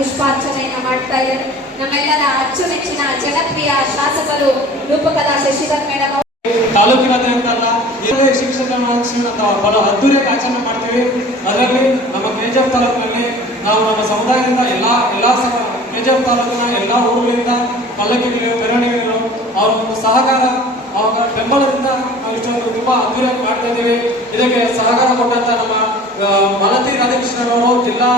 ಪುಷ್ಪಾರ್ಚನೆಯನ್ನು ಮಾಡ್ತಾ ಇದ್ದಾರೆ. ನಮ್ಮೆಲ್ಲರ ಅಚ್ಚುಮೆಚ್ಚಿನ ಜನಪ್ರಿಯ ಶಾಸಕರು ರೂಪಕಲಾ ಶಶಿಧರ್ ಮೇಡಮ್ ತಾಲೂಕಿನಾದ್ಯಂತ ಅಲ್ಲ ಶಿಕ್ಷಕ ಬಹಳ ಅದ್ದೂರಿಯಾಗಿ ಆಚರಣೆ ಮಾಡ್ತೀವಿ. ಅದರಲ್ಲಿ ನಮ್ಮ ಕೆಜಿಎಫ್ ತಾಲೂಕಿನಲ್ಲಿ ನಾವು ನಮ್ಮ ಸಮುದಾಯದಿಂದ ಎಲ್ಲ ಕೆಜಿಎಫ್ ತಾಲೂಕಿನ ಎಲ್ಲ ಊರುಗಳಿಂದ ಪಲ್ಲಕ್ಕಿಗಳು, ಮೆರವಣಿಗೆಗಳು ಅವರ ಒಂದು ಸಹಕಾರ, ಅವರ ಬೆಂಬಲದಿಂದ ನಾವು ಇಷ್ಟೊಂದು ತುಂಬಾ ಅದ್ದೂರಿಯಾಗಿ ಮಾಡ್ತಾ ಇದ್ದೀವಿ. ಇದಕ್ಕೆ ಸಹಕಾರ ಕೊಟ್ಟಂತ ನಮ್ಮ ಮಾಲತಿ ರಾಧಾಕೃಷ್ಣರವರು, ಜಿಲ್ಲಾ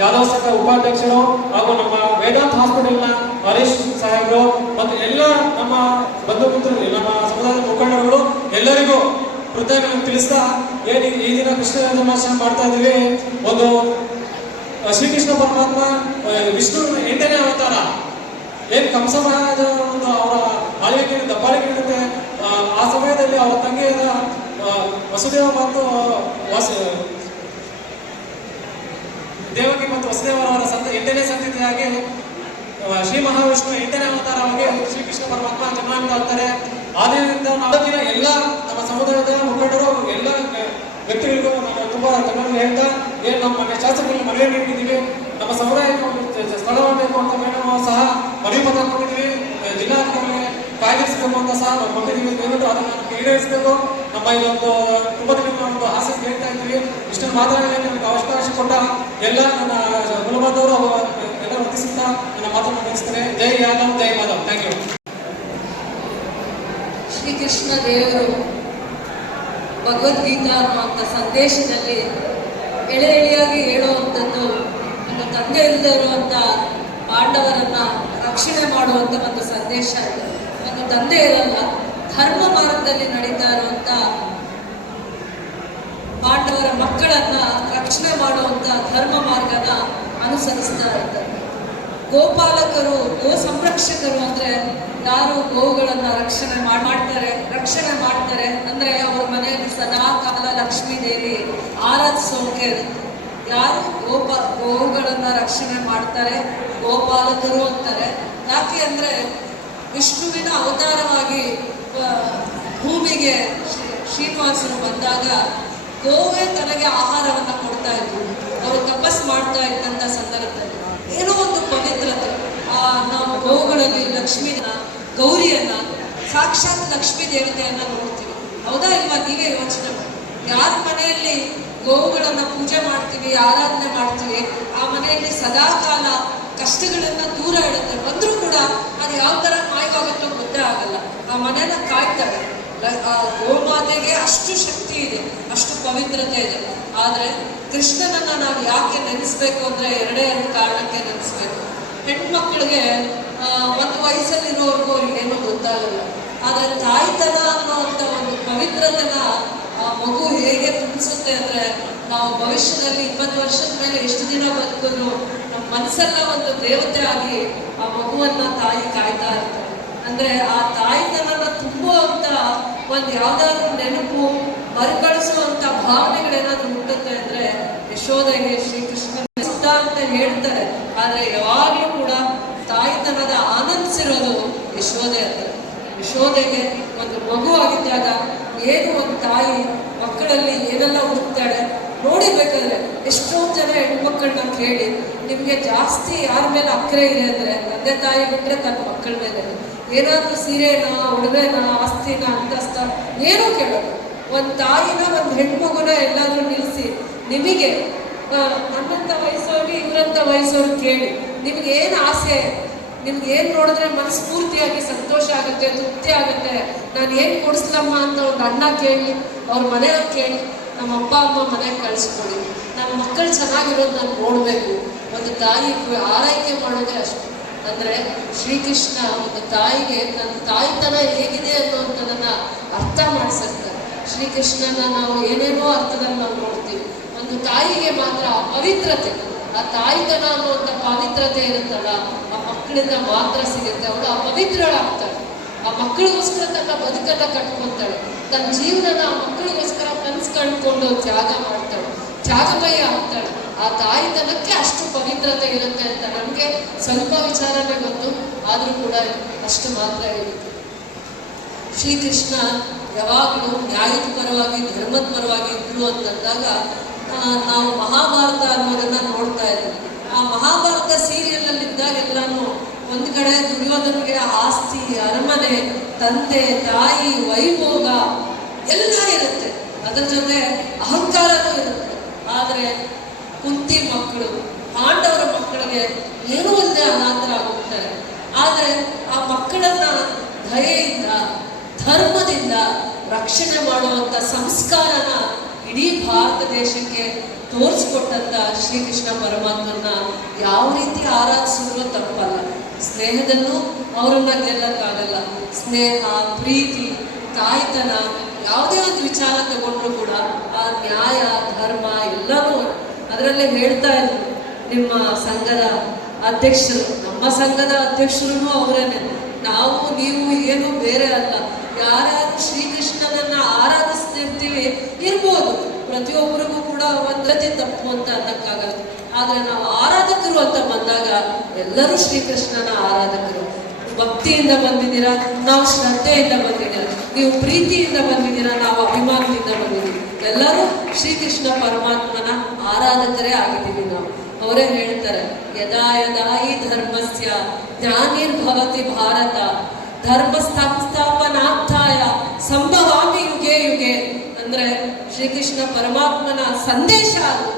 ಯಾದವ ಸಂಘ ಉಪಾಧ್ಯಕ್ಷರು ಹಾಗೂ ನಮ್ಮ ವೇದಾಂತ್ ಹಾಸ್ಪಿಟಲ್ನ ಹರೀಶ್ ಸಾಹೇಬರು ಮತ್ತು ಎಲ್ಲ ನಮ್ಮ ಬಂಧು ಮಿತ್ರರು, ನಮ್ಮ ಸಮುದಾಯದ ಮುಖಂಡರುಗಳು ಎಲ್ಲರಿಗೂ ಕೃತಜ್ಞತೆ ತಿಳಿಸ್ತಾ ಈ ದಿನ ಕೃಷ್ಣ ಜನ್ಮಾಷ್ಟಮಿ ಮಾಡ್ತಾ ಇದ್ದೀವಿ. ಒಂದು ಶ್ರೀಕೃಷ್ಣ ಪರಮಾತ್ಮ ವಿಷ್ಣುವಿನ 8ನೇ ಅವತಾರ. ಕಂಸ ಮಹಾರಾಜ ಒಂದು ಅವರ ಆಳ್ವಿಕೆ ದಬ್ಬಾಳಿಕೆ ಇರುತ್ತೆ. ಆ ಸಮಯದಲ್ಲಿ ಅವರ ತಂಗಿಯಾದ ವಸುದೇವ ಮತ್ತು ದೇವಕಿ ಮತ್ತು ವಸುದೇವರವರ 8ನೇ ಸಂತತಿಯಾಗಿ ಶ್ರೀ ಮಹಾವಿಷ್ಣು 8ನೇ ಅವತಾರವಾಗಿ ಶ್ರೀಕೃಷ್ಣ ಪರಮಾತ್ಮ ಜನ್ಮಾಂತ ಆಗ್ತಾರೆ. ಆದ್ದರಿಂದ ನಾಲ್ಕಿನ ಎಲ್ಲ ನಮ್ಮ ಸಮುದಾಯದ ಮುಖಂಡರು ಎಲ್ಲ ವ್ಯಕ್ತಿಗಳಿಗೂ ನಾವು ತುಂಬಾ ಧನ್ಯವಾದ ಹೇಳ್ತಾ ನಮ್ಮ ಶಾಸಕರಿಗೆ ಮನವಿ ನೀಡಿದ್ದೀವಿ. ನಮ್ಮ ಸಮುದಾಯಕ್ಕೆ ಸ್ಥಳ ಮಾಡಬೇಕು ಅಂತ ಮೇಡಮ್ ಸಹ ಮನವಿ ಪತ್ರ ಕೊಟ್ಟಿದ್ದೀವಿ. ಜಿಲ್ಲಾಧಿಕಾರಿಗೆ ಕಾಯ್ದಿರಿಸಬೇಕು ಅಂತ ಸಹ ನಾವು ಕೊಟ್ಟಿದ್ದೀವಿ. ದಯವಿಟ್ಟು ಅದನ್ನು ಈಡೇರಿಸಬೇಕು. ನಮ್ಮ ಇದೊಂದು ತುಂಬ ದಿನಗಳ ಒಂದು ಆಸೆ ಹೇಳ್ತಾ ಇದ್ದೀವಿ. ಇಷ್ಟನ್ನು ಮಾತಾಡಲಿಕ್ಕೆ ನಿಮಗೆ ಅವಕಾಶ ಕೊಟ್ಟ ಎಲ್ಲ ನನ್ನ ಮೂಲಬಾಂಧವರು ಎಲ್ಲ ವರ್ತಿಸುತ್ತಾ ನನ್ನ ಮಾತನ್ನು ಮುಗಿಸ್ತೇನೆ. ಜೈ ಯಾದವ್, ಜೈ ಮಾಧವ್. Thank you. ಶ್ರೀಕೃಷ್ಣ ದೇವರು ಭಗವದ್ಗೀತಾ ಅನ್ನುವಂಥ ಸಂದೇಶದಲ್ಲಿ ಎಳೆಯಾಗಿ ಹೇಳುವಂಥದ್ದು ಒಂದು ತಂದೆ ಇಲ್ಲದೆ ಇರುವಂಥ ಪಾಂಡವರನ್ನ ರಕ್ಷಣೆ ಮಾಡುವಂಥ ಒಂದು ಸಂದೇಶ ಇದೆ. ಒಂದು ತಂದೆ ಇರಲ್ಲ, ಧರ್ಮ ಮಾರ್ಗದಲ್ಲಿ ನಡೀತಾ ಇರುವಂಥ ಪಾಂಡವರ ಮಕ್ಕಳನ್ನ ರಕ್ಷಣೆ ಮಾಡುವಂಥ ಧರ್ಮ ಮಾರ್ಗನ ಅನುಸರಿಸ್ತಾ ಇರ್ತಾರೆ. ಗೋಪಾಲಕರು, ಗೋ ಸಂರಕ್ಷಕರು ಅಂದ್ರೆ ಯಾರು ಗೋವುಗಳನ್ನ ರಕ್ಷಣೆ ಮಾಡ್ತಾರೆ ಅಂದ್ರೆ ಅವ್ರ ಮನೆಯಲ್ಲಿ ಸದಾ ಕಾಲ ಲಕ್ಷ್ಮೀ ದೇವಿ ಆರಾಧಿಸೋಕೆ ಇರುತ್ತೆ. ಯಾರು ಗೋವುಗಳನ್ನ ರಕ್ಷಣೆ ಮಾಡ್ತಾರೆ ಗೋಪಾಲಕರು ಅಂತಾರೆ. ಯಾಕೆ ಅಂದ್ರೆ ವಿಷ್ಣುವಿನ ಅವತಾರವಾಗಿ ಭೂಮಿಗೆ ಶ್ರೀನಿವಾಸರು ಬಂದಾಗ ಗೋವೇ ತನಗೆ ಆಹಾರವನ್ನ ಕೊಡ್ತಾ ಇದ್ರು. ಅವರು ತಪಸ್ ಮಾಡ್ತಾ ಇದ್ದಂತ ಸಂದರ್ಭದಲ್ಲಿ ಏನೋ ಒಂದು ಪವಿತ್ರತೆ. ನಾವು ಗೋವುಗಳಲ್ಲಿ ಲಕ್ಷ್ಮಿನ, ಗೌರಿಯನ್ನ, ಸಾಕ್ಷಾತ್ ಲಕ್ಷ್ಮೀ ದೇವತೆಯನ್ನ ನೋಡ್ತೀವಿ. ಹೌದಾ ಇಲ್ವಾ? ನೀವೇ ಯೋಚನೆ ಮಾಡಿ. ಯಾರ ಮನೆಯಲ್ಲಿ ಗೋವುಗಳನ್ನ ಪೂಜೆ ಮಾಡ್ತೀವಿ, ಆರಾಧನೆ ಮಾಡ್ತೀವಿ, ಆ ಮನೆಯಲ್ಲಿ ಸದಾ ಕಾಲ ಕಷ್ಟಗಳನ್ನ ದೂರ ಇಡುತ್ತೆ. ಬಂದ್ರೂ ಕೂಡ ಅದು ಯಾವ ತರ ಮಾಯವಾಗುತ್ತೋ ಗೊತ್ತೇ ಆಗಲ್ಲ. ಆ ಮನೆನ ಕಾಯ್ತಾರೆ. ಆ ಗೋಮಾತೆಗೆ ಅಷ್ಟು ಶಕ್ತಿ ಇದೆ, ಅಷ್ಟು ಪವಿತ್ರತೆ ಇದೆ. ಆದ್ರೆ ಕೃಷ್ಣನನ್ನ ನಾವು ಯಾಕೆ ನೆನೆಸ್ಬೇಕು ಅಂದ್ರೆ ಎರಡೇ ಕಾರಣಕ್ಕೆ ನೆನೆಸ್ಬೇಕು. ಹೆಣ್ಮಕ್ಳಿಗೆ ಒಂದು ವಯಸ್ಸಲ್ಲಿರೋರ್ಗೂ ಅವ್ರಿಗೇನು ಗೊತ್ತಾಗಲ್ಲ. ಆದ್ರೆ ತಾಯ್ತನ ಅನ್ನೋಂಥ ಒಂದು ಪವಿತ್ರತೆನ ಆ ಮಗು ಹೇಗೆ ತುಂಬಿಸುತ್ತೆ ಅಂದ್ರೆ, ನಾವು ಭವಿಷ್ಯದಲ್ಲಿ 20 ವರ್ಷದ ಮೇಲೆ ಎಷ್ಟು ದಿನ ಬದುಕಿದ್ರು ನಮ್ಮ ಮನಸ್ಸೆಲ್ಲ ಒಂದು ದೇವತೆ ಆಗಿ ಆ ಮಗುವನ್ನ ತಾಯಿ ಕಾಯ್ತಾ ಇರ್ತಾರೆ. ಅಂದ್ರೆ ಆ ತಾಯ್ತನನ ತುಂಬುವಂತ ಒಂದು ಯಾವ್ದಾದ್ರು ನೆನಪು, ಮರುಕಳಿಸುವಂತ ಭಾವನೆಗಳೇನಾದ್ರೂ ಹುಟ್ಟುತ್ತೆ ಅಂದ್ರೆ ಯಶೋದೆಗೆ ಶ್ರೀಕೃಷ್ಣ ಅಂತ ಹೇಳ್ತಾರೆ. ಆದ್ರೆ ಯಾವಾಗ್ಲೂ ಕೂಡ ತಾಯ್ತನದ ಆನಂದಿಸಿರೋದು ಯಶೋದೆ ಅಂತ. ಯಶೋದೆಗೆ ಒಂದು ಮಗು ಆಗಿದ್ದಾಗ ಏನು ಒಂದು ತಾಯಿ ಮಕ್ಕಳಲ್ಲಿ ಏನೆಲ್ಲ ಹುಡುಕ್ತಾಳೆ ನೋಡಿಬೇಕಾದ್ರೆ. ಎಷ್ಟೊಂದು ಜನ ಹೆಣ್ಮಕ್ಕಳನ್ನ ಕೇಳಿ ನಿಮ್ಗೆ ಜಾಸ್ತಿ ಯಾರ ಮೇಲೆ ಅಕ್ಕರೆ ಇದೆ ಅಂದ್ರೆ ತಂದೆ ತಾಯಿ ಬಿಟ್ರೆ ತನ್ನ ಮಕ್ಕಳ ಮೇಲೆ. ಏನಾದ್ರೂ ಸೀರೆನ, ಉಡುಗೆನ, ಆಸ್ತಿನ, ಅಂತಸ್ತ ಏನೂ ಕೇಳೋದು. ಒಂದು ತಾಯಿನ, ಒಂದು ಹೆಣ್ಮಗುನ ಎಲ್ಲಾದ್ರೂ ನಿಲ್ಲಿಸಿ ನಿಮಗೆ ನನ್ನಂಥ ವಯಸ್ಸವ್ರಿಗೆ ಇವರಂಥ ವಯಸ್ಸವ್ರು ಕೇಳಿ ನಿಮ್ಗೆ ಏನು ಆಸೆ, ನಿಮ್ಗೆ ಏನು ನೋಡಿದ್ರೆ ಮನಸ್ಫೂರ್ತಿಯಾಗಿ ಸಂತೋಷ ಆಗುತ್ತೆ, ತೃಪ್ತಿ ಆಗುತ್ತೆ, ನಾನು ಏನು ಕೊಡಿಸ್ಲಮ್ಮ ಅಂತ ಒಂದು ಅಣ್ಣ ಕೇಳಿ, ಅವ್ರ ಮನೆಯವ್ರು ಕೇಳಿ, ನಮ್ಮ ಅಪ್ಪ ಅಮ್ಮ ಮನೆಗೆ ಕಳಿಸ್ಕೊಡಿ. ನಮ್ಮ ಮಕ್ಕಳು ಚೆನ್ನಾಗಿರೋದು ನಾನು ನೋಡಬೇಕು. ಒಂದು ತಾಯಿ ಆರೈಕೆ ಮಾಡೋದೇ ಅಷ್ಟು. ಅಂದರೆ ಶ್ರೀಕೃಷ್ಣ ಒಂದು ತಾಯಿಗೆ ನನ್ನ ತಾಯಿತನ ಹೇಗಿದೆ ಅನ್ನೋಂಥದನ್ನ ಅರ್ಥ ಮಾಡಿಸಿರ್ತಾರೆ. ಶ್ರೀಕೃಷ್ಣನ ನಾವು ಏನೇನೋ ಅರ್ಥದಲ್ಲಿ ನಾವು ನೋಡ್ತೀವಿ. ಒಂದು ತಾಯಿಗೆ ಮಾತ್ರ ಪವಿತ್ರತೆ, ಆ ತಾಯಿತನ ಅನ್ನುವಂಥ ಪವಿತ್ರತೆ ಇರುತ್ತಲ್ಲ, ಆ ಮಕ್ಕಳಿಂದ ಮಾತ್ರ ಸಿಗುತ್ತೆ. ಅವಳು ಅಪವಿತ್ರಳಾಗ್ತಾಳೆ. ಆ ಮಕ್ಕಳಿಗೋಸ್ಕರ ತನ್ನ ಬದುಕನ್ನ ಕಟ್ಕೊತಾಳೆ. ತನ್ನ ಜೀವನನ ಆ ಮಕ್ಕಳಿಗೋಸ್ಕರ ಕನಸು ಕಂಡುಕೊಂಡು ತ್ಯಾಗ ಮಾಡ್ತಾಳೆ, ತ್ಯಾಗಮಯ ಆಗ್ತಾಳೆ. ಆ ತಾಯಿತನಕ್ಕೆ ಅಷ್ಟು ಪವಿತ್ರತೆ ಇರುತ್ತೆ ಅಂತ ನನಗೆ ಸ್ವಲ್ಪ ವಿಚಾರನೇ ಗೊತ್ತು, ಆದರೂ ಕೂಡ ಅಷ್ಟು ಮಾತ್ರ ಇರುತ್ತೆ. ಶ್ರೀಕೃಷ್ಣ ಯಾವಾಗಲೂ ನ್ಯಾಯದ ಪರವಾಗಿ, ಧರ್ಮದ ಪರವಾಗಿ ಇದ್ರು ಅಂತಂದಾಗ ನಾವು ಮಹಾಭಾರತ ಅನ್ನೋದನ್ನ ನೋಡ್ತಾ ಇದ್ದೀವಿ. ಆ ಮಹಾಭಾರತ ಸೀರಿಯಲ್ ಒಂದು ಕಡೆ ದುರ್ಯೋಧನಿಗೆ ಆಸ್ತಿ, ಅರಮನೆ, ತಂದೆ ತಾಯಿ, ವೈಭೋಗ ಎಲ್ಲ ಇರುತ್ತೆ, ಅದರ ಜೊತೆ ಅಹಂಕಾರನೂ ಇರುತ್ತೆ. ಆದರೆ ಕುಂತಿ ಮಕ್ಕಳು, ಪಾಂಡವರ ಮಕ್ಕಳಿಗೆ ಏನೂ ಇಲ್ಲದೆ ಅನಾಥರಾಗುತ್ತಾರೆ. ಆದರೆ ಆ ಮಕ್ಕಳನ್ನ ದಯೆಯಿಂದ, ಧರ್ಮದಿಂದ ರಕ್ಷಣೆ ಮಾಡುವಂಥ ಸಂಸ್ಕಾರನ ಇಡೀ ಭಾರತ ದೇಶಕ್ಕೆ ತೋರಿಸ್ಕೊಟ್ಟಂತ ಶ್ರೀಕೃಷ್ಣ ಪರಮಾತ್ಮನ ಯಾವ ರೀತಿ ಆರಾಧಿಸಿದ್ರು ತಪ್ಪಲ್ಲ. ಸ್ನೇಹದಲ್ಲೂ ಅವರನ್ನ ಗೆಲ್ಲಕ್ಕಾಗಲ್ಲ. ಸ್ನೇಹ, ಪ್ರೀತಿ, ತಾಯ್ತನ, ಯಾವುದೇ ಒಂದು ವಿಚಾರ ತಗೊಂಡ್ರು ಕೂಡ ಆ ನ್ಯಾಯ, ಧರ್ಮ ಎಲ್ಲನೂ ಅದರಲ್ಲೇ ಹೇಳ್ತಾ ಇದ್ರು. ನಿಮ್ಮ ಸಂಘದ ಅಧ್ಯಕ್ಷರು, ನಮ್ಮ ಸಂಘದ ಅಧ್ಯಕ್ಷರು ಅವರೇನೆ. ನಾವು ನೀವು ಏನು ಬೇರೆ ಅಲ್ಲ. ಯಾರ್ಯಾರು ಶ್ರೀಕೃಷ್ಣನನ್ನ ಆರಾಧಿಸ್ತಿರ್ತೀವಿ ಇರ್ಬೋದು, ಪ್ರತಿಯೊಬ್ಬರಿಗೂ ಕೂಡ ಒಂದತೆ ತಪ್ಪು ಅಂತ ಅನ್ನಕ್ಕಾಗಲ್ಲ. ಆದ್ರೆ ನಾವು ಆರಾಧಕರು ಅಂತ ಬಂದಾಗ ಎಲ್ಲರೂ ಶ್ರೀಕೃಷ್ಣನ ಆರಾಧಕರು. ಭಕ್ತಿಯಿಂದ ಬಂದಿದ್ದೀರಾ, ನಾವು ಶ್ರದ್ಧೆಯಿಂದ ಬಂದಿದ್ದೀರಾ. ನೀವು ಪ್ರೀತಿಯಿಂದ ಬಂದಿದ್ದೀರಾ, ನಾವು ಅಭಿಮಾನದಿಂದ ಬಂದಿದ್ದೀವಿ. ಎಲ್ಲರೂ ಶ್ರೀಕೃಷ್ಣ ಪರಮಾತ್ಮನ ಆರಾಧಕರೇ ಆಗಿದ್ದೀವಿ ನಾವು. ಅವರೇ ಹೇಳ್ತಾರೆ, ಯದಾ ಯದಾ ಹಿ ಧರ್ಮಸ್ಯ ಜ್ಞಾನಿರ್ಭವತಿ ಭಾರತ ಧರ್ಮ ಸಂಸ್ಥಾಪನಾರ್ಥಾಯ ಸಂಭವಾಮಿ ಯುಗೆ ಯುಗೆ. ಅಂದ್ರೆ ಶ್ರೀಕೃಷ್ಣ ಪರಮಾತ್ಮನ ಸಂದೇಶ ಅದು.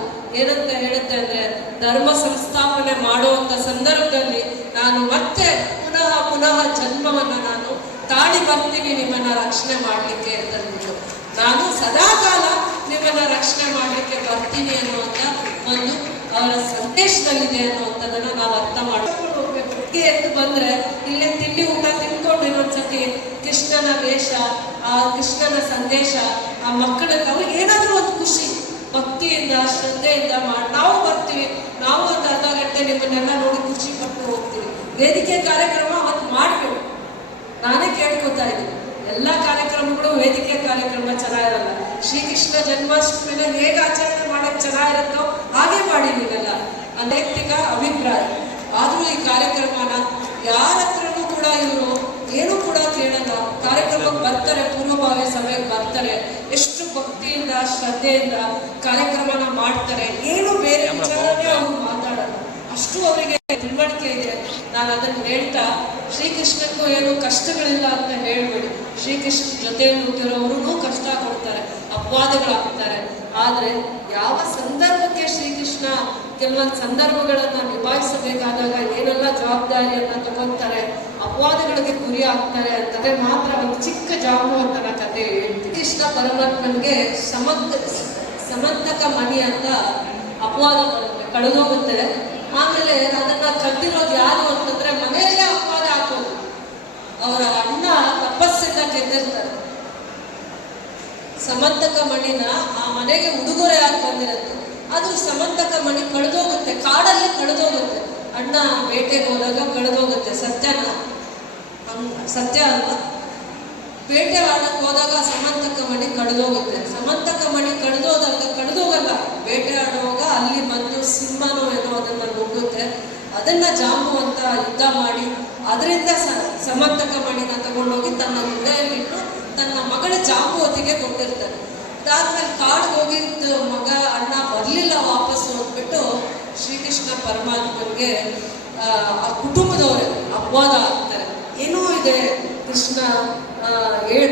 ಏನಂತ ಹೇಳುತ್ತೆ ಅಂದ್ರೆ, ಧರ್ಮ ಸಂಸ್ಥಾಪನೆ ಮಾಡುವಂತ ಸಂದರ್ಭದಲ್ಲಿ ನಾನು ಮತ್ತೆ ಪುನಃ ಪುನಃ ಜನ್ಮವನ್ನ ನಾನು ತಾಳಿ ಬರ್ತೀನಿ ನಿಮ್ಮನ್ನ ರಕ್ಷಣೆ ಮಾಡ್ಲಿಕ್ಕೆ ಅಂತ ಅಂದ್ಬಿಟ್ಟು. ನಾನು ಸದಾಕಾಲ ನಿಮ್ಮನ್ನ ರಕ್ಷಣೆ ಮಾಡ್ಲಿಕ್ಕೆ ಬರ್ತೀನಿ ಅನ್ನುವಂಥ ಒಂದು ಅವರ ಸಂದೇಶದಲ್ಲಿದೆ ಅನ್ನುವಂಥದ್ದನ್ನ ನಾವು ಅರ್ಥ ಮಾಡ್ಕೊಂಡು ಹೋಗ್ಬೇಕು. ಎದ್ದು ಬಂದ್ರೆ ಇಲ್ಲೇ ತಿಂಡಿ ಊಟ ತಿನ್ಕೊಂಡು ಇನ್ನೊಂದ್ಸತಿ ಕೃಷ್ಣನ ವೇಷ, ಆ ಕೃಷ್ಣನ ಸಂದೇಶ ಆ ಮಕ್ಕಳಲ್ಲಿ ಅವ್ರಿಗೆ ಏನಾದ್ರೂ ಒಂದು ಖುಷಿ, ಭಕ್ತಿಯಿಂದ ಶ್ರದ್ಧೆಯಿಂದ ನಾವು ಬರ್ತೀವಿ. ನಾವು ಒಂದು ಅರ್ಧ ಗಂಟೆ ನಿಮ್ಮನ್ನೆಲ್ಲ ನೋಡಿ ಖುಷಿ ಪಟ್ಟು ಹೋಗ್ತೀವಿ. ವೇದಿಕೆ ಕಾರ್ಯಕ್ರಮ ಅವತ್ತು ಮಾಡ್ಬೇಕು. ನಾನೇ ಕೇಳ್ಕೊತಾ ಇದ್ದೀನಿ, ಎಲ್ಲ ಕಾರ್ಯಕ್ರಮಗಳು ವೇದಿಕೆ ಕಾರ್ಯಕ್ರಮ ಚೆನ್ನಾಗಿರಲ್ಲ. ಶ್ರೀಕೃಷ್ಣ ಜನ್ಮಾಷ್ಟಮಿನ ಹೇಗೆ ಆಚರಣೆ ಮಾಡೋದು ಚೆನ್ನಾಗಿರುತ್ತೋ ಹಾಗೆ ಮಾಡಿ ನೀವೆಲ್ಲ. ವೈಯಕ್ತಿಕ ಅಭಿಪ್ರಾಯ. ಆದ್ರೂ ಈ ಕಾರ್ಯಕ್ರಮನ ಯಾರ ಹತ್ರನೂ ಕೂಡ ಇವರು ಏನು ಕೂಡ ಕೇಳಲ್ಲ. ಕಾರ್ಯಕ್ರಮಕ್ಕೆ ಬರ್ತಾರೆ, ಪೂರ್ವಭಾವಿ ಸಭೆಗೆ ಬರ್ತಾರೆ, ಎಷ್ಟು ಭಕ್ತಿಯಿಂದ ಶ್ರದ್ಧೆಯಿಂದ ಕಾರ್ಯಕ್ರಮನ ಮಾಡ್ತಾರೆ. ಏನು ಬೇರೆ ವಿಚಾರನೇ ಅವರು ಮಾತಾಡಲ್ಲ, ಅಷ್ಟು ಅವರಿಗೆ ತಿಳುವಳಿಕೆ ಇದೆ. ನಾನು ಅದನ್ನು ಹೇಳ್ತಾ, ಶ್ರೀಕೃಷ್ಣಕ್ಕೂ ಏನು ಕಷ್ಟಗಳಿಲ್ಲ ಅಂತ ಹೇಳ್ಬೇಡಿ. ಶ್ರೀಕೃಷ್ಣ ಜೊತೆಯಲ್ಲಿ ಹುಟ್ಟಿರೋರು ಕಷ್ಟ ಕೊಡ್ತಾರೆ, ಅಪವಾದಗಳಾಗ್ತಾರೆ. ಆದ್ರೆ ಯಾವ ಸಂದರ್ಭಕ್ಕೆ ಶ್ರೀಕೃಷ್ಣ ಕೆಲವೊಂದು ಸಂದರ್ಭಗಳನ್ನ ನಿಭಾಯಿಸಬೇಕಾದಾಗ ಏನೆಲ್ಲ ಜವಾಬ್ದಾರಿಯನ್ನ ತಗೊಂತಾರೆ, ಅಪವಾದಗಳಿಗೆ ಗುರಿ ಆಗ್ತಾರೆ ಅಂತಂದ್ರೆ ಮಾತ್ರ ಒಂದು ಚಿಕ್ಕ ಜಾಂಬವಂತನ ಕಥೆ ಹೇಳ್ತೀನಿ. ಕೃಷ್ಣ ಪರಮಾತ್ಮನಿಗೆ ಸಮಂತಕ ಮಣಿ ಅಂತ ಅಪವಾದ ಬರುತ್ತೆ, ಕಳೆದೋಗುತ್ತೆ. ಆಮೇಲೆ ಅದನ್ನ ಕದ್ದಿರೋದು ಯಾರು ಅಂತಂದ್ರೆ ಮನೆಯಲ್ಲೇ ಅಪವಾದ ಹಾಕೋದು. ಅವರ ಅಣ್ಣ ತಪಸ್ಸಿಂದ ಗೆದ್ದಿರ್ತಾರೆ. ಸಮಂತಕ ಮಣಿನ ಆ ಮನೆಗೆ ಉಡುಗೊರೆ ಆಗಿ ಬಂದಿರುತ್ತೆ. ಅದು ಸಮಂತಕ ಮಣಿ ಕಳೆದೋಗುತ್ತೆ, ಕಾಡಲ್ಲಿ ಕಳೆದೋಗುತ್ತೆ. ಅಣ್ಣ ಬೇಟೆಗೆ ಹೋದಾಗ ಕಳೆದೋಗುತ್ತೆ. ಸತ್ಯ ಅಲ್ವಾ? ಬೇಟೆ ಆಡಕ್ಕೆ ಹೋದಾಗ ಸಮಂತಕ ಮಣಿ ಕಳೆದೋಗುತ್ತೆ. ಸಮಂತಕ ಮಣಿ ಕಳೆದೋಗಲ್ಲ, ಬೇಟೆ ಆಡುವಾಗ ಅಲ್ಲಿ ಬಂದು ಸಿಂಹನೋ ಏನೋ ಅದನ್ನ ನುಗ್ಗುತ್ತೆ. ಅದನ್ನ ಜಾಂಬುವಂತ ಯುದ್ಧ ಮಾಡಿ ಅದರಿಂದ ಸಮಂತಕ ಮಣಿನ ತಗೊಂಡೋಗಿ ತನ್ನ ಗುಡ್ಡೆಯಲ್ಲಿಟ್ಟು ತನ್ನ ಮಗಳ ಜಾಂಬುವತಿಗೆ ಕೊಟ್ಟಿರ್ತಾರೆ. ಅದಾದ್ಮೇಲೆ ಕಾಡಿಗೆ ಹೋಗಿದ್ದ ಮಗ ಅಣ್ಣ ಬರ್ಲಿಲ್ಲ ವಾಪಸ್ಸು ಅಂದ್ಬಿಟ್ಟು ಶ್ರೀಕೃಷ್ಣ ಪರಮಾತ್ಮನಿಗೆ ಆ ಕುಟುಂಬದವರೇ ಅಪವಾದ ಆಗ್ತಾರೆ. ಏನೋ ಇದೆ, ಕೃಷ್ಣ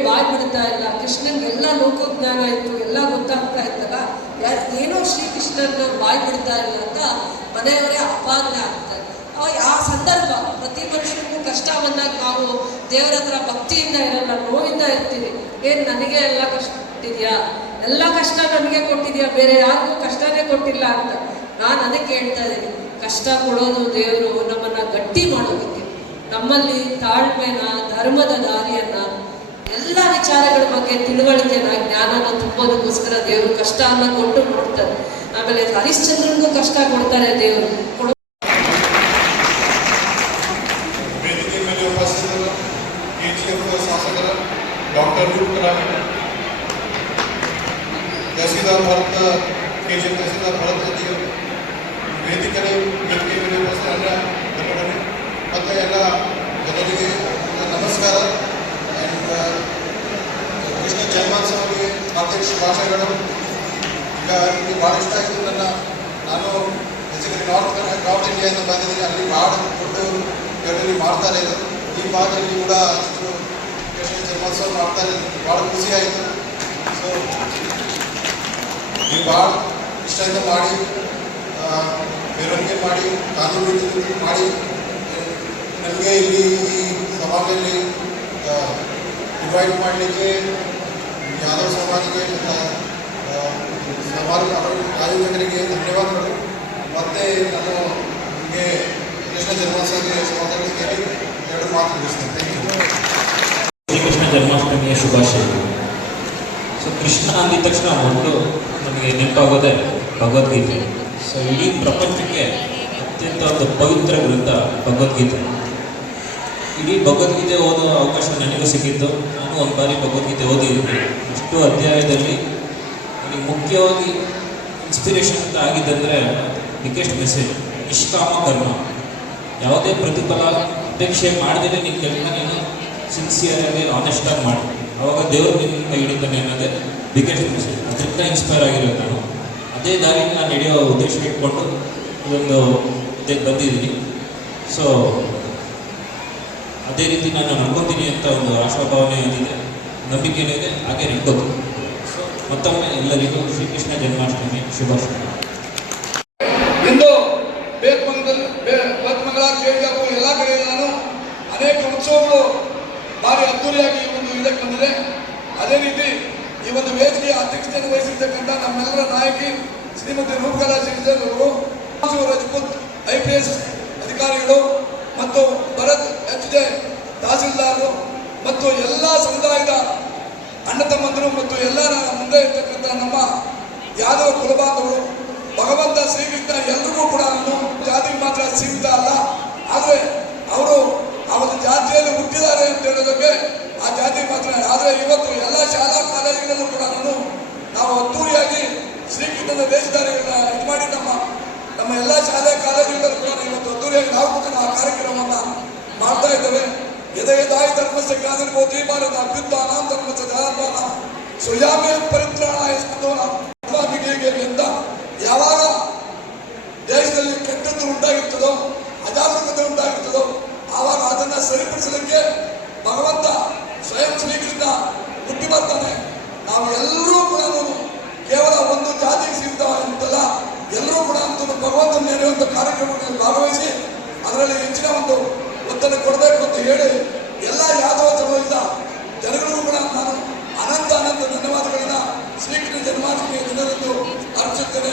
ಬಾಯ್ ಬಿಡ್ತಾ ಇಲ್ಲ, ಕೃಷ್ಣನ್ಗೆಲ್ಲ ಲೋಕಜ್ಞಾನ ಇತ್ತು, ಎಲ್ಲ ಗೊತ್ತಾಗ್ತಾ ಇತ್ತಲ್ಲ, ಏನೋ ಶ್ರೀಕೃಷ್ಣನ ಬಾಯ್ ಬಿಡ್ತಾ ಇಲ್ಲ ಅಂತ ಮನೆಯವರೇ ಅಪಾದನೆ ಆಗ್ತಾರೆ. ಆ ಸಂದರ್ಭ ಪ್ರತಿ ಮನುಷ್ಯನಿಗೂ ಕಷ್ಟ ಬಂದಾಗ ನಾವು ದೇವರ ಹತ್ರ ಭಕ್ತಿಯಿಂದ ಇರಲ್ಲ, ನೋವಿಂದ ಇರ್ತೀವಿ. ನನಗೆ ಎಲ್ಲ ಕಷ್ಟ ಕೊಟ್ಟಿದ್ಯಾ, ಎಲ್ಲ ಕಷ್ಟ ನನಗೆ ಕೊಟ್ಟಿದ್ಯಾ, ಬೇರೆ ಯಾರಿಗೂ ಕಷ್ಟನೇ ಕೊಟ್ಟಿಲ್ಲ ಅಂತ. ನಾನು ಅದಕ್ಕೆ ಹೇಳ್ತಾ ಇದ್ದೀನಿ, ಕಷ್ಟ ಕೊಡೋದು ದೇವರು ನಮ್ಮನ್ನ ಗಟ್ಟಿ ಮಾಡೋದಕ್ಕೆ, ನಮ್ಮಲ್ಲಿ ತಾಳ್ಮೆನ, ಧರ್ಮದ ದಾರಿಯನ್ನ, ಎಲ್ಲ ವಿಚಾರಗಳ ಬಗ್ಗೆ ತಿಳುವಳಿಕೆನ, ಜ್ಞಾನನ ತುಂಬೋದಕ್ಕೋಸ್ಕರ ದೇವರು ಕಷ್ಟನ ಕೊಟ್ಟು ನೋಡ್ತಾರೆ. ಆಮೇಲೆ ಹರಿಶ್ಚಂದ್ರನಿಗೂ ಕಷ್ಟ ಕೊಡ್ತಾರೆ ದೇವರು. ವೇದಿಕೆ ಮೇಲೆ ಉಪಸ್ಥಿತರು ಕೆಜಿಎಫ್ ಶಾಸಕರ ಡಾಕ್ಟರ್ ತಹಸೀಲ್ದಾರ್ ಭರತ್, ಕೆಜಿಎಫ್ ತಹಸೀಲ್ದಾರ್ ಭರತ್ ವೇದಿಕೆ ಮೇಲೆ ಉಪಸ್ಥಿತ ಮತ್ತು ಎಲ್ಲ ಜನರಿಗೆ ನಮಸ್ಕಾರ. ಕೃಷ್ಣ ಜನ್ಮೋತ್ಸವಕ್ಕೆ ಹಾರ್ದಿಕ ಶುಭಾಶಯಗಳು. ಈಗ ಇಲ್ಲಿ ಭಾಳ ಇಷ್ಟ ಆಯಿತು. ನಾನು ಬೇಸಿಕಲಿ ನಾರ್ತ್ ಇಂಡಿಯಾದಿಂದ ಬಂದಿದ್ದೀನಿ. ಅಲ್ಲಿ ಭಾಳ ದೊಡ್ಡ ಮಾಡ್ತಾರೆ ಇದು ಈ ಭಾಗದಲ್ಲಿ ಕೂಡ ಕೃಷ್ಣ ಜನ್ಮೋತ್ಸವ ಮಾಡ್ತಾರೆ. ಭಾಳ ಖುಷಿ ಆಯಿತು. ಸೊ ನೀವು ಭಾಳ ಇಷ್ಟದಿಂದ ಮಾಡಿ ಮೆರವಣಿಗೆ ಮಾಡಿ ಕಾನೂನು ರೀತಿ ಮಾಡಿ ನನಗೆ ಇಲ್ಲಿ ಈ ಸಭೆಯಲ್ಲಿ ಇನ್ವೈಟ್ ಮಾಡಲಿಕ್ಕೆ ಯಾದವ್ ಸಮಾಜಕ್ಕೆ ಸಮಾಜ ಆಯೋಜಕರಿಗೆ ಧನ್ಯವಾದಗಳು. ಮತ್ತು ನಾನು ನಿಮಗೆ ಕೃಷ್ಣ ಜನ್ಮಾಷ್ಟಮಿಯ ಶುಭಾಶಯಗಳು ಎರಡು ಮಾತು ಮುಗಿಸ್ತೇನೆ. Thank you. ಶ್ರೀಕೃಷ್ಣ ಜನ್ಮಾಷ್ಟಮಿಯ ಶುಭಾಶಯಗಳು. ಸೊ ಕೃಷ್ಣ ಅಂದಿದ ತಕ್ಷಣ ಒಂದು ನಮಗೆ ನೆನಪಾಗೋದೇ ಭಗವದ್ಗೀತೆ. ಸೊ ಇಡೀ ಪ್ರಪಂಚಕ್ಕೆ ಅತ್ಯಂತ ಒಂದು ಪವಿತ್ರ ಗ್ರಂಥ ಭಗವದ್ಗೀತೆ. ಇಡೀ ಭಗವದ್ಗೀತೆ ಓದೋ ಅವಕಾಶ ನನಗೂ ಸಿಕ್ಕಿದ್ದು. ನಾನು ಒಂದು ಬಾರಿ ಭಗವದ್ಗೀತೆ ಓದಿದ್ದೀನಿ. ಅಷ್ಟು ಅಧ್ಯಾಯದಲ್ಲಿ ನನಗೆ ಮುಖ್ಯವಾಗಿ ಇನ್ಸ್ಪಿರೇಷನ್ ಅಂತ ಆಗಿದ್ದಂದರೆ ಬಿಗ್ಗೆಸ್ಟ್ ಮೆಸೇಜ್ ನಿಷ್ಕಾಮ ಕರ್ಮ. ಯಾವುದೇ ಪ್ರತಿಫಲ ಅಪೇಕ್ಷೆ ಮಾಡದೇ ನಿನ್ನ ಕೆಲಸ ನೀನು ಸಿನ್ಸಿಯರಾಗಿ ಆನೆಸ್ಟಾಗಿ ಮಾಡಿ, ಆವಾಗ ದೇವರು ನಿನ್ನ ಕೈ ಹಿಡಿತಾನೆ ಅನ್ನೋದೇ ಬಿಗ್ಗೆಸ್ಟ್ ಮೆಸೇಜ್. ಅದರಿಂದ ಇನ್ಸ್ಪೈರ್ ಆಗಿರೋದು ನಾನು. ಅದೇ ದಾರಿನ ನಾನು ನಡೆಯೋ ಉದ್ದೇಶ ಇಟ್ಕೊಂಡು ಇದೊಂದು ಇದಕ್ಕೆ ಬಂದಿದ್ದೀನಿ. ಸೊ ಅದೇ ರೀತಿ ನಾನು ನಡ್ಕೊತೀನಿ ಅಂತ ಒಂದು ಆಶಾಭಾವನೆ ಏನಿದೆ, ನಂಬಿಕೆ ಏನಿದೆ, ಹಾಗೆ ನಡ್ಕೋತೀನಿ. ಸೊ ಮತ್ತೊಮ್ಮೆ ಎಲ್ಲರಿಗೂ ಶ್ರೀಕೃಷ್ಣ ಜನ್ಮಾಷ್ಟಮಿ ಶುಭಾಶಯಗಳು. ಇಂದು ಬೇತ್ಮಂಗಲ ಕೇಳಿದವು ಎಲ್ಲ ಕಡೆ ನಾನು ಅನೇಕ ಉತ್ಸವಗಳು ಭಾರಿ ಅದ್ದೂರಿಯಾಗಿ ಒಂದು ಇದಕ್ಕೆ ಬಂದಿದೆ. ಅದೇ ರೀತಿ ಈ ಒಂದು ವೇದಿಕೆಯ ಅಧ್ಯಕ್ಷತೆಯನ್ನು ವಹಿಸಿರ್ತಕ್ಕಂಥ ನಮ್ಮೆಲ್ಲರ ನಾಯಕಿ ಶ್ರೀಮತಿ ರೂಪಕಲಾ ಶ್ರೀಧರ್ ಅವರು, ರಜಪೂತ್ IPS ಅಧಿಕಾರಿಗಳು ಮತ್ತು ಭರತ್ HJ ತಹಸೀಲ್ದಾರರು ಮತ್ತು ಎಲ್ಲ ಸಮುದಾಯದ ಅಣ್ಣ ತಮ್ಮಂದರು ಮತ್ತು ಎಲ್ಲರ ಮುಂದೆ ಇರ್ತಕ್ಕಂಥ ನಮ್ಮ ಯಾದವ ಕುಲಬಾಂಧವರು, ಭಗವಂತ ಶ್ರೀಕೃಷ್ಣ ಎಲ್ರಿಗೂ ಕೂಡ ಜಾತಿಗೆ ಮಾತ್ರ ಸೀಮಿತ ಅಲ್ಲ. ಆದರೆ ಅವರು ಅವರ ಜಾತಿಯಲ್ಲಿ ಹುಟ್ಟಿದ್ದಾರೆ ಅಂತ ಹೇಳೋದಕ್ಕೆ ಆ ಜಾತಿ ಮಾತ್ರ. ಆದರೆ ಇವತ್ತು ಎಲ್ಲ ಶಾಲಾ ಕಾಲೇಜುಗಳಲ್ಲೂ ಕೂಡ ನಾವು ಅದ್ದೂರಿಯಾಗಿ ಶ್ರೀಕೃಷ್ಣನ ವೇಷಧಾರಿಗಳನ್ನ ಇದು ಮಾಡಿ ನಮ್ಮ ಎಲ್ಲ ಶಾಲೆ ಕಾಲೇಜುಗಳಲ್ಲೂ ಕೂಡ ಇವತ್ತು ಅದ್ದೂರಿಯಾಗಿ ನಾವು ಕೂಡ ಆ ಕಾರ್ಯಕ್ರಮವನ್ನು ಮಾಡ್ತಾ ಇದ್ದೇವೆ. ಯದಾಯಿ ಧರ್ಮಸ್ಯ ಗ್ಲಾನಿರ್ಭವತಿ ಭಾರತ ಅಭ್ಯುತ್ಥಾನಾಂ ಧರ್ಮಸ್ಯ ಜನಾರ್ದನ ಸ್ವಯಾಮೇ ಪರಿತ್ರಾಣಾಯ ಸಾಧೂನಾಂ ಅಂತ ಯಾವಾಗ ದೇಶದಲ್ಲಿ ಕೆಟ್ಟದ್ದು ಉಂಟಾಗಿರ್ತದೋ, ಅಜಾಗರೂಕತೆ ಉಂಟಾಗಿರ್ತದೋ, ಆವಾಗ ಅದನ್ನು ಸರಿಪಡಿಸಲಿಕ್ಕೆ ಭಗವಂತ ಸ್ವಯಂ ಶ್ರೀಕೃಷ್ಣ ಹುಟ್ಟಿ ಬರ್ತಾನೆ. ನಾವು ಎಲ್ಲರೂ ಕೂಡ ಕೇವಲ ಒಂದು ಜಾತಿಗೆ ಸೀಮಿತ ಅಂತಲ್ಲ, ಎಲ್ಲರೂ ಕೂಡ ಭಗವಂತನ ನೀಡುವಂಥ ಕಾರ್ಯಕ್ರಮಗಳಲ್ಲಿ ಭಾಗವಹಿಸಿ ಅದರಲ್ಲಿ ಹೆಚ್ಚಿನ ಒಂದು ಒತ್ತನ್ನು ಕೊಡಬೇಕು ಅಂತ ಹೇಳಿ ಎಲ್ಲ ಯಾದವ ಸಮಾಜದ ಜನಗಳಿಗೂ ಕೂಡ ನಾನು ಅನಂತ ಧನ್ಯವಾದಗಳನ್ನ ಶ್ರೀಕೃಷ್ಣ ಜನ್ಮಾಷ್ಟಮಿಯ ದಿನದಂದು ಅರ್ಪಿಸುತ್ತೇನೆ.